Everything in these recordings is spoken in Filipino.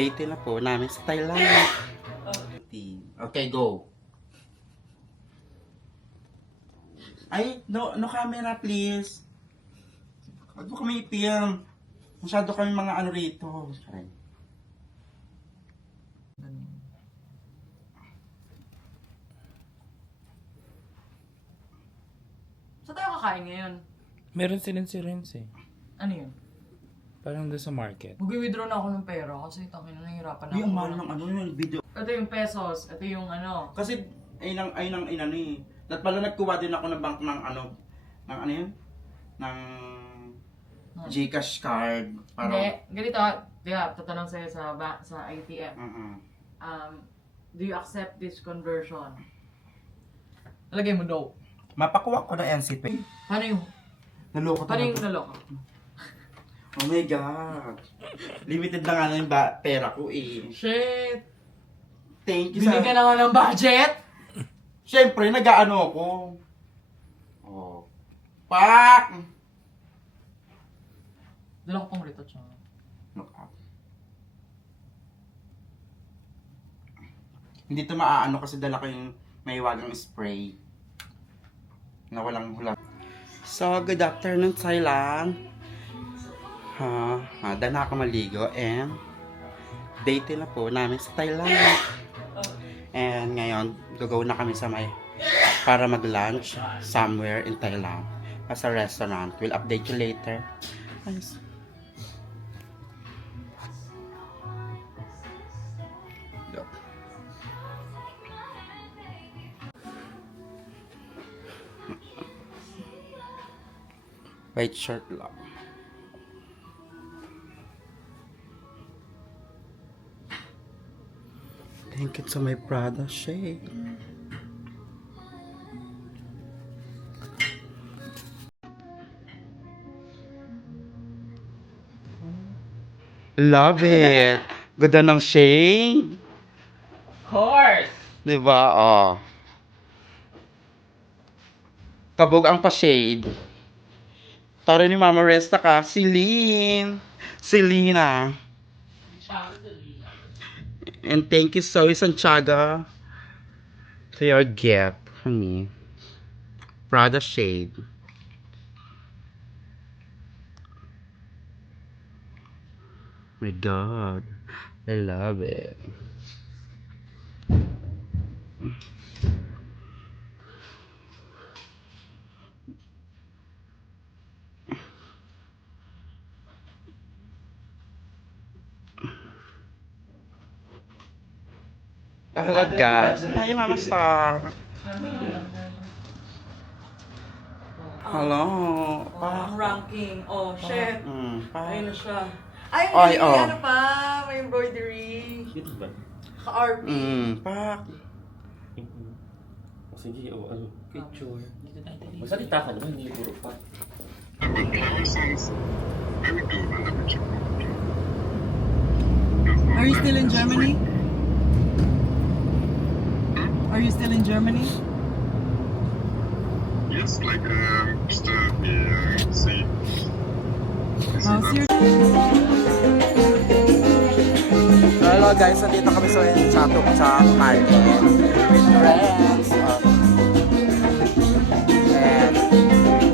Date na po namin sa Thailand. Okay, go. Ay, no camera please. Huwag mo kami i-film. Masyado kami mga ano rito. Sorry. Saan tayo kakain ngayon? Meron sirin-sirins eh. Ano yun? Parang doon sa market. Mag-withdraw na ako ng pera kasi tangin na nahihirapan na Uy, ako. ang mahal ng ano yung video. Ito yung pesos, ito yung ano. Kasi, ayun ang inano eh. At pala nagkuha din ako ng bank ng ano, ng ano yun? Ng Gcash card. Hindi, ganito. Diba, tatanong sa'yo sa ATM. Do you accept this conversion? Lagay mo daw. Mapakuha ko ng NC. Paano yung, Naloko paano yung talaga. naloko? Oh my God. Limited na nga na yung pera ko eh. Shit! Thank you sa... Binigyan na nga ng budget! Siyempre, nag-ano ako. Oh. Pak! Dala ko pang retouch siya. Look up. Hindi ito maaano kasi dala ko yung may wagang spray. Na walang hula. So, good afternoon, Thailand. Dahil na ako maligo and date na po namin sa Thailand. And ngayon, gagaw na kami sa may para mag-lunch somewhere in Thailand. Sa restaurant. We'll update you later. Nice. Look. White shirt lang. Thank you to my Prada shade. Love it. Ganda ng shade. Course! Diba? Oh. Kabog ang pa-shade. Tara ni Mama Resta ka. Celine. Selena. And thank you so Santiago to your gift for me. Prada shade. My God. I love it. Hello guys. Hi Mama Star. Hello. Ang ranking. Oh, shit. Ayun na siya. Ay, Ay, may oh. ano pa. May embroidery. Dito ba? Ka-RP. Pak. Sige, ano? Picture. Magsalita ka naman, hindi puro pa. Are you still in Germany? Are you still in Germany? Yes, like still see. How's your... Hello guys, nandito kami sa Chatok Chak Market with friends. And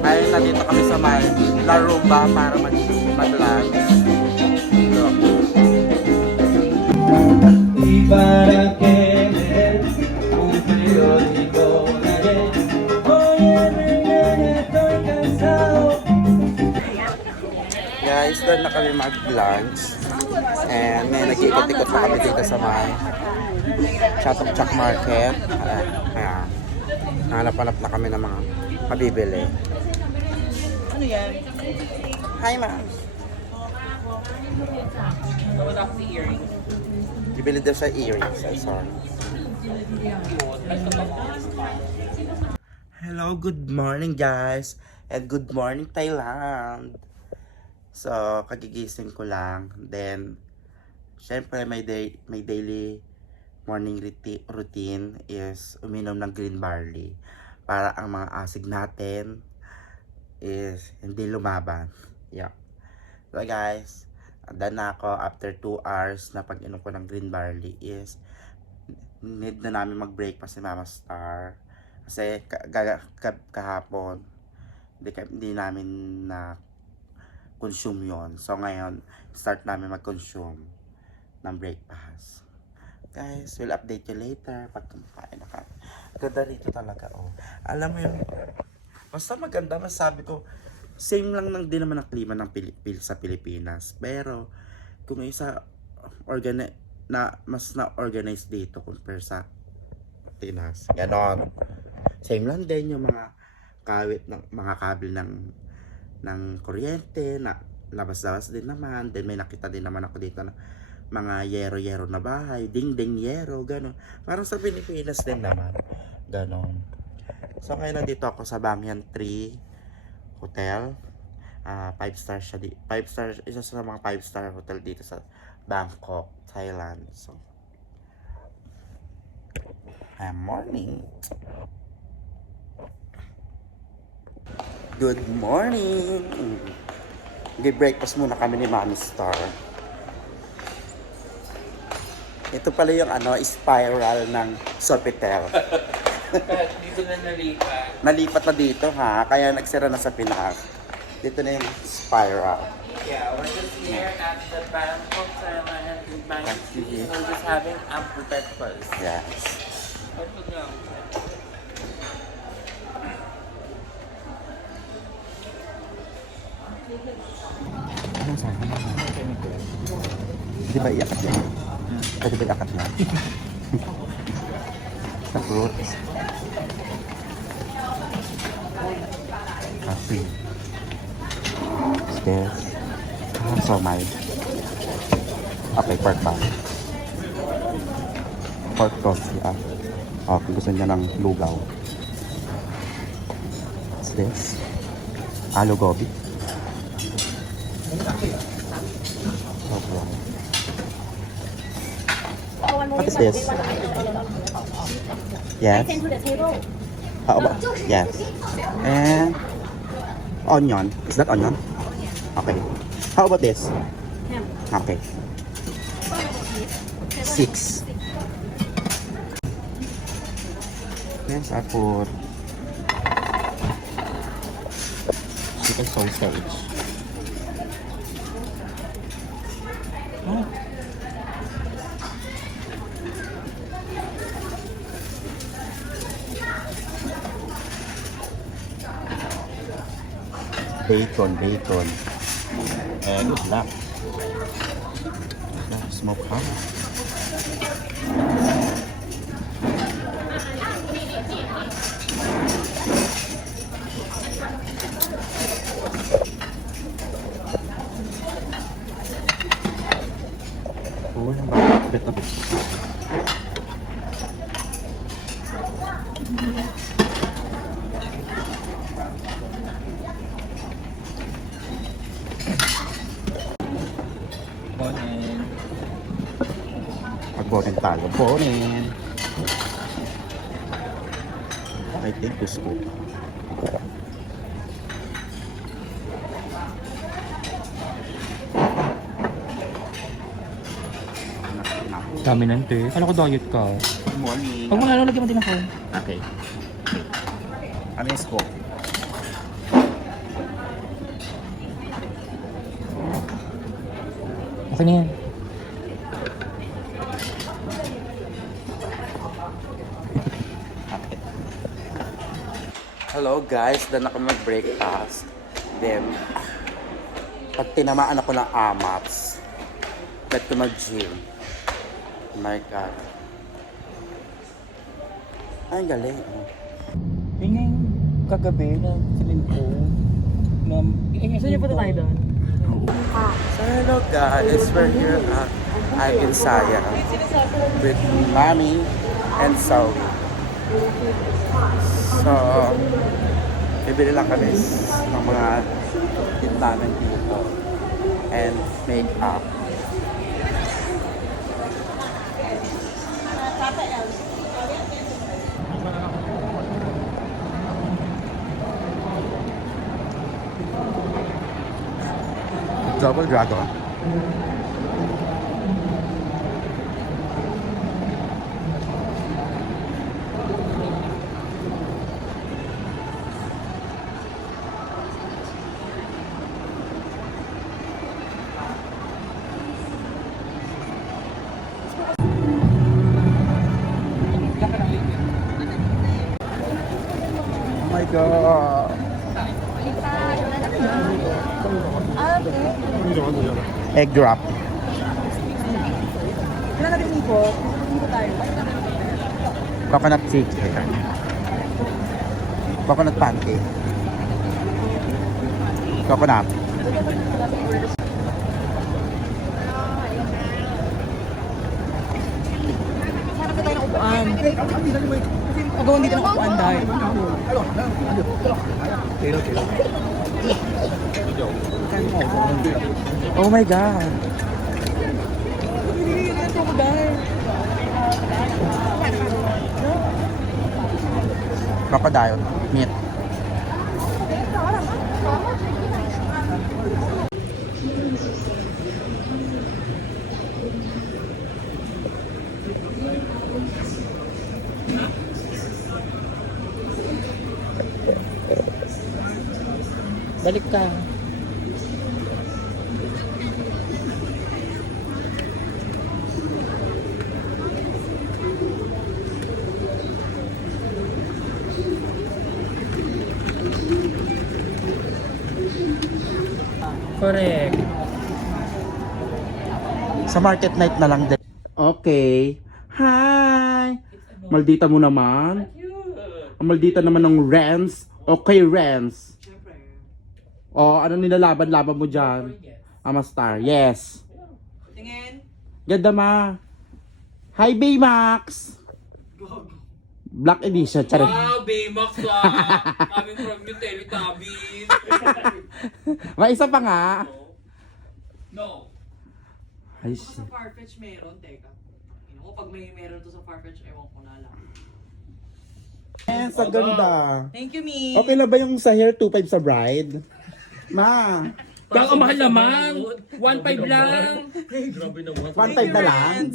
ngayon nandito kami sa may La Rumba para mag-lunch. Look. Y para que me des un periódico leer. Oye, mañana estoy cansado. Guys, doon na kami mag-lunch. And ngayon nag-ikot-ikot na kami dito sa may Chatok Chak Market. Ayan. Hanap-hanap na kami ng mga mabibili. Ano yan? Hi, ma'am. Wala ko earrings. Bibili daw sa earrings. I saw. Hello, good morning guys. And good morning Thailand. So, kagigising ko lang. Then, syempre may daily morning routine is uminom ng green barley para ang mga asig natin is hindi lumaban. Yeah. So guys, Then ako, after 2 hours na pag-inom ko ng green barley is need na namin mag-breakfast si Mama Star. Kasi kahapon, hindi namin na consume yon. So ngayon, start namin mag-consume ng breakfast. Guys, we'll update you later pag kumakain na kami. Ganda rito talaga, oh. Alam mo yun, basta maganda, masabi ko, same lang din naman ang klima ng sa Pilipinas. Pero, kung isa, mas na-organize dito compare sa Pinas. Ganon. Same lang din yung mga mga kabil ng kuryente, na labas-labas din naman. Then may nakita din naman ako dito na mga yero-yero na bahay, ding-ding yero, gano'n. Parang sa Pilipinas din naman, gano'n. So ngayon nandito ako sa Banyan Tree Hotel. 5-star siya, 5-star, isa sa mga 5-star hotel dito sa Bangkok, Thailand. So, morning. Good morning. Breakfast muna kami ni Mami Star. Ito pala yung spiral ng Sofitel. Dito na nalipat. Nalipat na dito ha, kaya nagsira na sa Pinas. Dito na yung spiral. Yeah, we're just here at the Bangkok, Thailand, in Bangkok City. We're just having ample breakfast. Yes. Ito lang. Di ba iakat yan? Di ba iakat yan? Sa fruits. Coffee. Stairs. So my. Okay, pork pa. Pork coffee. Okay, gusto niya ng lugaw. What's this? Aloo gobi. Okay. What is this? Yes. How about? Yes. And onion. Is that onion? Okay. How about this? Okay. 6. Yes, I put chicken sausage. Oh. Bacon. And black. Smoke ham. Oh, ang bakit na bit. Bonin. Mag-bonin tayo. Bonin. I think this good. Dami nante. Kala ko diet ka. Good morning. Pag mga lagyan mo din ako. Okay. Ano yung scoop? Okay na yan. Hello guys, dan ako mag-breakfast. Then, pag tinamaan ako ng AMAPS, ba't ko mag-gym? Oh my God. Ay, ang galing. Yun nga yung kagabi na silin ko. Gusto niyo punta tayo doon? So hello guys, we're here at Ayansaya with Mami and Zoe. So, bibili lang kami ng mga tindahan dito and make up. Double Dragon. Oh my God. Egg drop. Coconut chicken. Coconut pancake. Coconut. Pagawin dito ng upuan dahil. Oh my God. Crocodile meat. Balik ka. Correct. Sa market night na lang din. Okay. Hi! Maldita mo naman. Ang maldita naman ng Renz. Okay, Renz. Oh, ano nilalaban-laban mo dyan? Amastar. Yes. Tingin. Ganda ma. Hi, Baymax. Black Edition. Charot. Wow, Baymax ah! Coming from you, Teletubbies! May isa pa nga. No. Ay, Sa Farfetch meron, teka. Ino ko pag may meron to sa Farfetch, ewan ko na lang. yes, ang ganda. Thank you, Mi. Okay na ba yung sa hair 2.5 sa bride? Ma, Baka mahal naman! 1.5 lang! 1.5 na lang?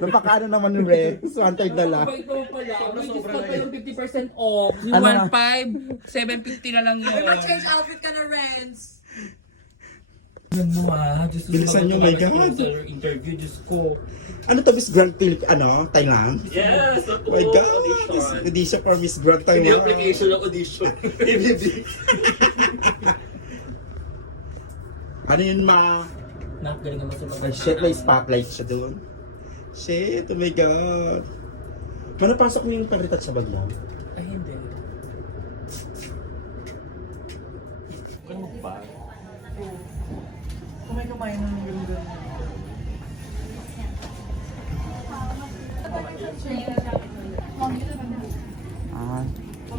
Napakaano naman yung Rex? 1.5 na lang. Ito pala, may discount pa yung 50% off. Yung Ano na? 1.5, 750 na lang yun. Change outfit ka na, Renz. Yan mo ah, Diyos ko. Bilisan nyo, my God. Sa interview, Diyos ko. Ano to, Miss Grand Thailand? Yes! Oh my God! Miss Audition for Miss Grand Thailand. ng audition. Ano yun, ma? Nakagaling naman sa Ay, shit, may spotlight siya doon. Shit, oh my God. Manapasok mo yung paritat sa bag mo? Ay, hindi. Kumay kumain ng ganda.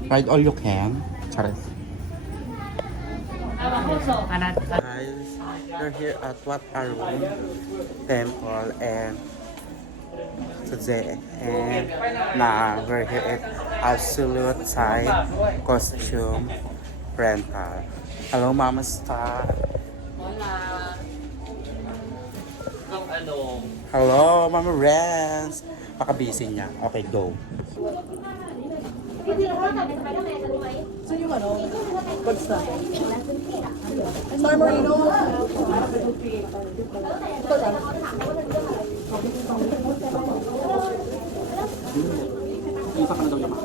Ride all you can. Charis. Guys, we're here at Wat Arun Temple and today and now we're here at Absolute Thai Costume Rental. Hello, Mama Star. Hello, Mama Renz. Pakabisi niya. Okay, go. Saan yung ano? Bags na? Star Marino. Ito lang. Isa ka na daw niya, Ma.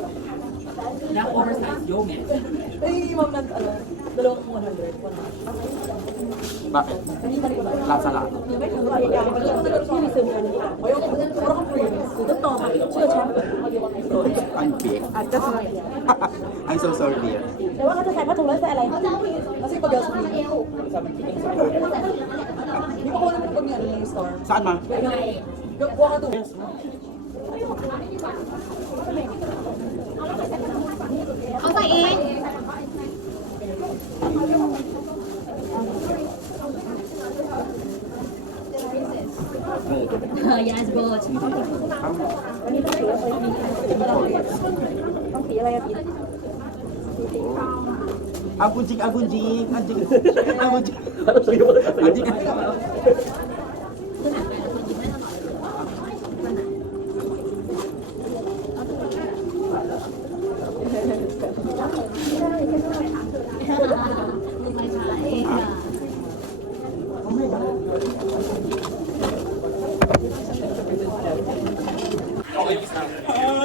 Ay, ma'am, dalawang 100. Bakit? Lahat sa lahat. I'm big. I'm so sorry, dear. แต่ว่าเขาจะใส่ผ้าถุงแล้วใส่อะไร Kasi pag gas mo, hindi ko kulang ng pag yung star. Saan, Ma? Kuha ka to. เขาใส่เอง yes good ต้องสีอะไรอะพี่ Abunjing, abunjing, abunjing. Hi,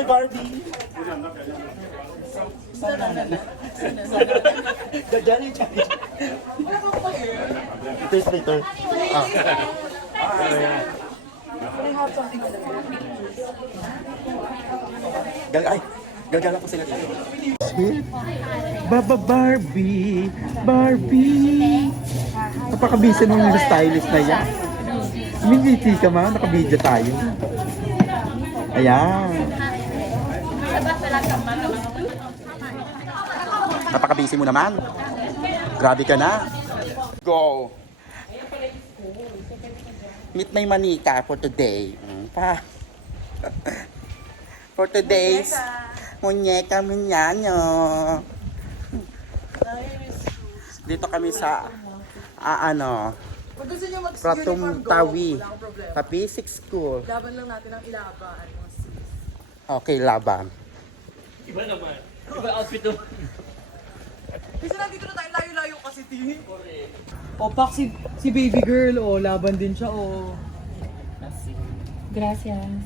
Barbie! Later. Gagala po sila dito. Baba Barbie! Barbie! Napakabisa nung stylist na yan. Miniti ka ma, nakabidyo tayo. Ayan. Napakabisi mo naman. Grabe ka na. Go! Meet my manika for today. Pa. For today's muñeca muñano. Dito kami sa Pag gusto nyo Pratum Tawi, Papisik School. laban lang natin ang ilaban. Okay, laban. Kasi nandito na tayo layo-layo kasi, Ting. O, Pak, si baby girl, laban din siya, Gracias.